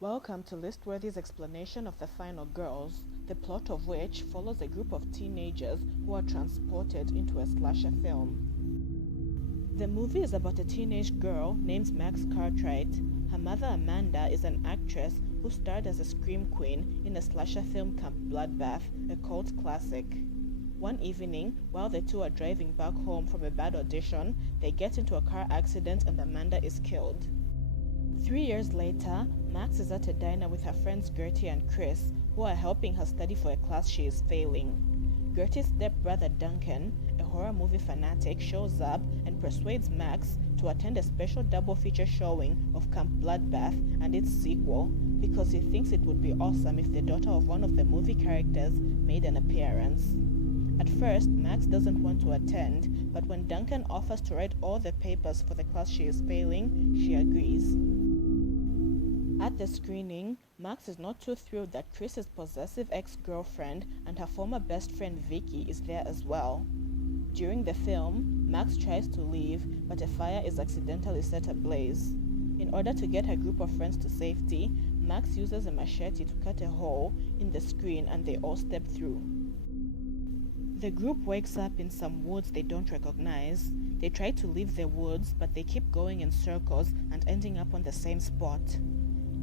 Welcome to Listworthy's explanation of The Final Girls, the plot of which follows a group of teenagers who are transported into a slasher film. The movie is about a teenage girl named Max Cartwright. Her mother Amanda is an actress who starred as a scream queen in a slasher film Camp Bloodbath, a cult classic. One evening, while the two are driving back home from a bad audition, they get into a car accident and Amanda is killed. 3 years later, Max is at a diner with her friends Gertie and Chris, who are helping her study for a class she is failing. Gertie's stepbrother Duncan, a horror movie fanatic, shows up and persuades Max to attend a special double feature showing of Camp Bloodbath and its sequel because he thinks it would be awesome if the daughter of one of the movie characters made an appearance. At first, Max doesn't want to attend, but when Duncan offers to write all the papers for the class she is failing, she agrees. At the screening, Max is not too thrilled that Chris's possessive ex-girlfriend and her former best friend Vicky is there as well. During the film, Max tries to leave, but a fire is accidentally set ablaze. In order to get her group of friends to safety, Max uses a machete to cut a hole in the screen and they all step through. The group wakes up in some woods they don't recognize. They try to leave the woods, but they keep going in circles and ending up on the same spot.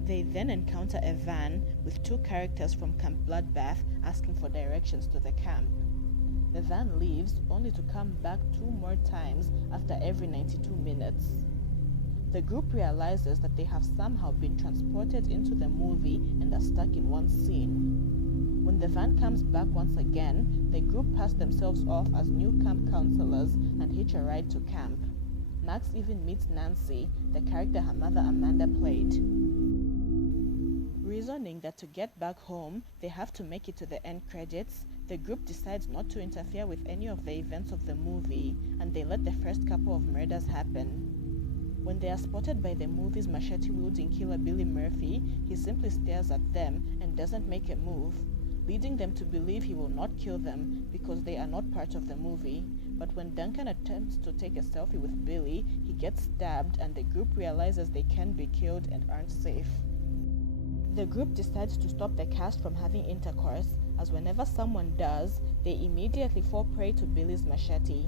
They then encounter a van with two characters from Camp Bloodbath asking for directions to the camp. The van leaves only to come back 2 more times after every 92 minutes. The group realizes that they have somehow been transported into the movie and are stuck in one scene. When the van comes back once again, the group pass themselves off as new camp counselors and hitch a ride to camp. Max even meets Nancy, the character her mother Amanda played. Reasoning that to get back home, they have to make it to the end credits, the group decides not to interfere with any of the events of the movie, and they let the first couple of murders happen. When they are spotted by the movie's machete-wielding killer Billy Murphy, he simply stares at them and doesn't make a move, leading them to believe he will not kill them because they are not part of the movie. But when Duncan attempts to take a selfie with Billy, he gets stabbed and the group realizes they can be killed and aren't safe. The group decides to stop the cast from having intercourse, as whenever someone does, they immediately fall prey to Billy's machete.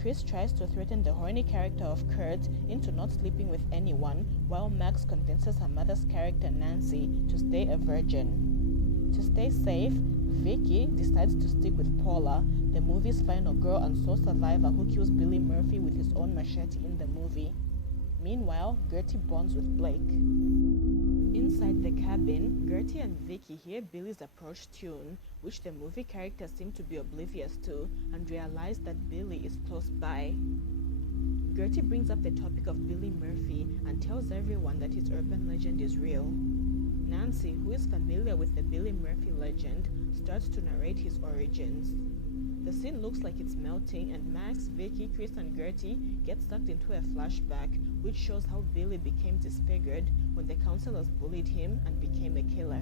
Chris tries to threaten the horny character of Kurt into not sleeping with anyone, while Max convinces her mother's character Nancy to stay a virgin. To stay safe, Vicky decides to stick with Paula, the movie's final girl and sole survivor who kills Billy Murphy with his own machete in the movie. Meanwhile, Gertie bonds with Blake. Inside the cabin, Gertie and Vicky hear Billy's approach tune, which the movie characters seem to be oblivious to, and realize that Billy is close by. Gertie brings up the topic of Billy Murphy and tells everyone that his urban legend is real. Nancy, who is familiar with the Billy Murphy legend, starts to narrate his origins. The scene looks like it's melting, and Max, Vicky, Chris, and Gertie get sucked into a flashback, which shows how Billy became disfigured when the counselors bullied him and became a killer.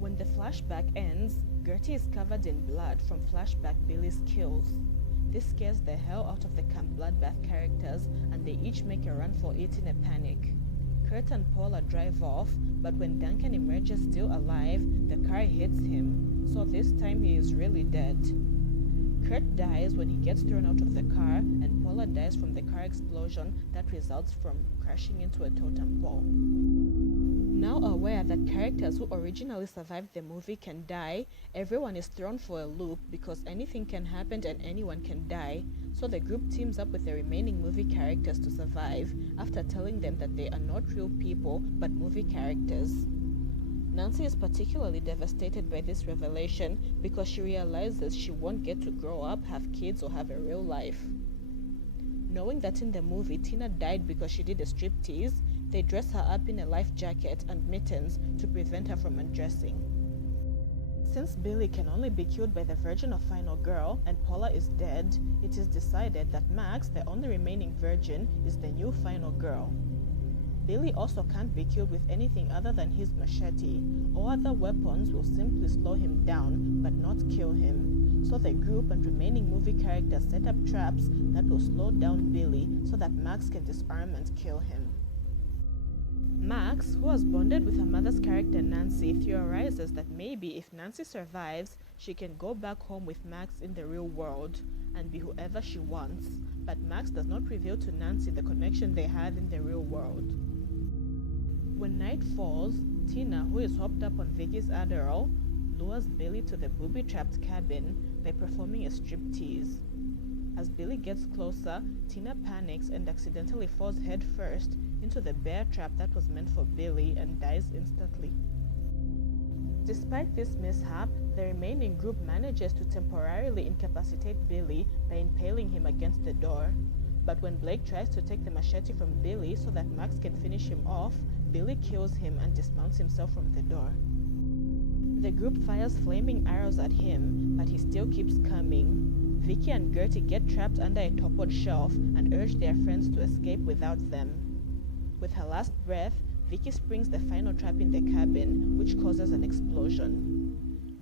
When the flashback ends, Gertie is covered in blood from flashback Billy's kills. This scares the hell out of the Camp Bloodbath characters, and they each make a run for it in a panic. Kurt and Paula drive off, but when Duncan emerges still alive, the car hits him, so this time he is really dead. Kurt dies when he gets thrown out of the car, and Paula dies from the car explosion that results from crashing into a totem pole. Now aware that characters who originally survived the movie can die, everyone is thrown for a loop because anything can happen and anyone can die, so the group teams up with the remaining movie characters to survive after telling them that they are not real people but movie characters. Nancy is particularly devastated by this revelation because she realizes she won't get to grow up, have kids, or have a real life. Knowing that in the movie Tina died because she did a striptease, they dress her up in a life jacket and mittens to prevent her from undressing. Since Billy can only be killed by the virgin of Final Girl and Paula is dead, it is decided that Max, the only remaining virgin, is the new Final Girl. Billy also can't be killed with anything other than his machete. All other weapons will simply slow him down but not kill him. So the group and remaining movie characters set up traps that will slow down Billy so that Max can disarm and kill him. Max, Max, who has bonded with her mother's character Nancy, theorizes that maybe if Nancy survives, she can go back home with Max in the real world and be whoever she wants, but Max does not reveal to Nancy the connection they have in the real world. When night falls, Tina, who is hopped up on Vicky's Adderall, lures Billy to the booby-trapped cabin by performing a striptease. As Billy gets closer, Tina panics and accidentally falls headfirst into the bear trap that was meant for Billy and dies instantly. Despite this mishap, the remaining group manages to temporarily incapacitate Billy by impaling him against the door. But when Blake tries to take the machete from Billy so that Max can finish him off, Billy kills him and dismounts himself from the door. The group fires flaming arrows at him, but he still keeps coming. Vicky and Gertie get trapped under a toppled shelf and urge their friends to escape without them. With her last breath, Vicky springs the final trap in the cabin, which causes an explosion.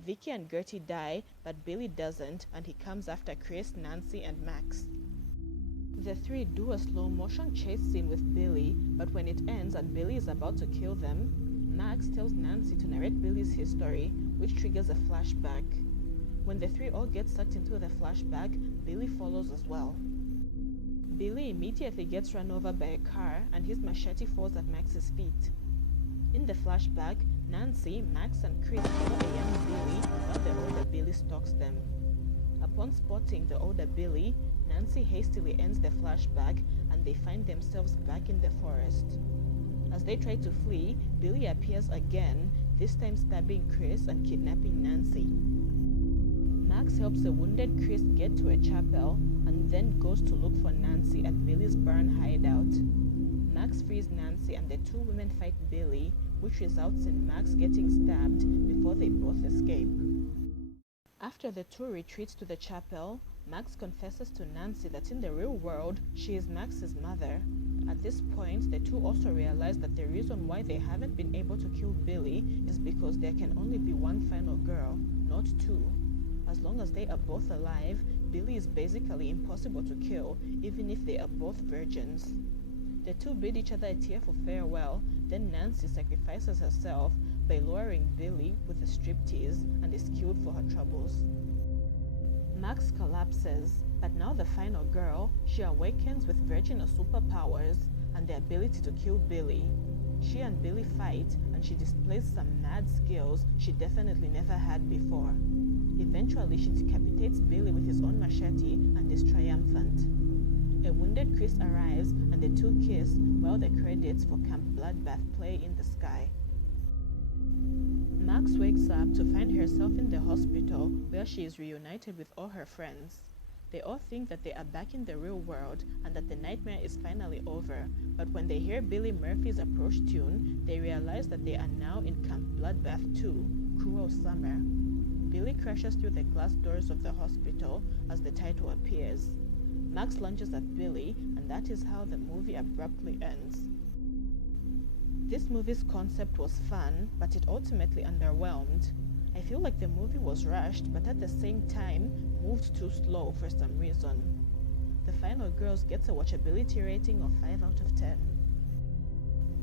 Vicky and Gertie die, but Billy doesn't, and he comes after Chris, Nancy, and Max. The three do a slow-motion chase scene with Billy, but when it ends and Billy is about to kill them, Max tells Nancy to narrate Billy's history, which triggers a flashback. When the three all get sucked into the flashback, Billy follows as well. Billy immediately gets run over by a car and his machete falls at Max's feet. In the flashback, Nancy, Max, and Chris follow a young Billy while the older Billy stalks them. Upon spotting the older Billy, Nancy hastily ends the flashback and they find themselves back in the forest. As they try to flee, Billy appears again, this time stabbing Chris and kidnapping Nancy. Max helps the wounded Chris get to a chapel and then goes to look for Nancy at Billy's barn hideout. Max frees Nancy and the two women fight Billy, which results in Max getting stabbed before they both escape. After the two retreat to the chapel, Max confesses to Nancy that in the real world, she is Max's mother. At this point, the two also realize that the reason why they haven't been able to kill Billy is because there can only be one final girl, not two. As long as they are both alive, Billy is basically impossible to kill, even if they are both virgins. The two bid each other a tearful farewell, then Nancy sacrifices herself by luring Billy with a striptease and is killed for her troubles. Max collapses, but now the final girl, she awakens with virginal superpowers and the ability to kill Billy. She and Billy fight, and she displays some mad skills she definitely never had before. Eventually, she decapitates Billy with his own machete and is triumphant. A wounded Chris arrives, and the two kiss while the credits for Camp Bloodbath play in the sky. Max wakes up to find herself in the hospital where she is reunited with all her friends. They all think that they are back in the real world and that the nightmare is finally over, but when they hear Billy Murphy's approach tune, they realize that they are now in Camp Bloodbath 2, Cruel Summer. Billy crashes through the glass doors of the hospital as the title appears. Max lunges at Billy, and that is how the movie abruptly ends. This movie's concept was fun, but it ultimately underwhelmed. I feel like the movie was rushed, but at the same time, moved too slow for some reason. The Final Girls gets a watchability rating of 5 out of 10.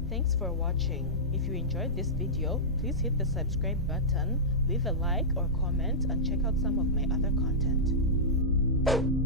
Thanks for watching. If you enjoyed this video, please hit the subscribe button, leave a like or comment, and check out some of my other content.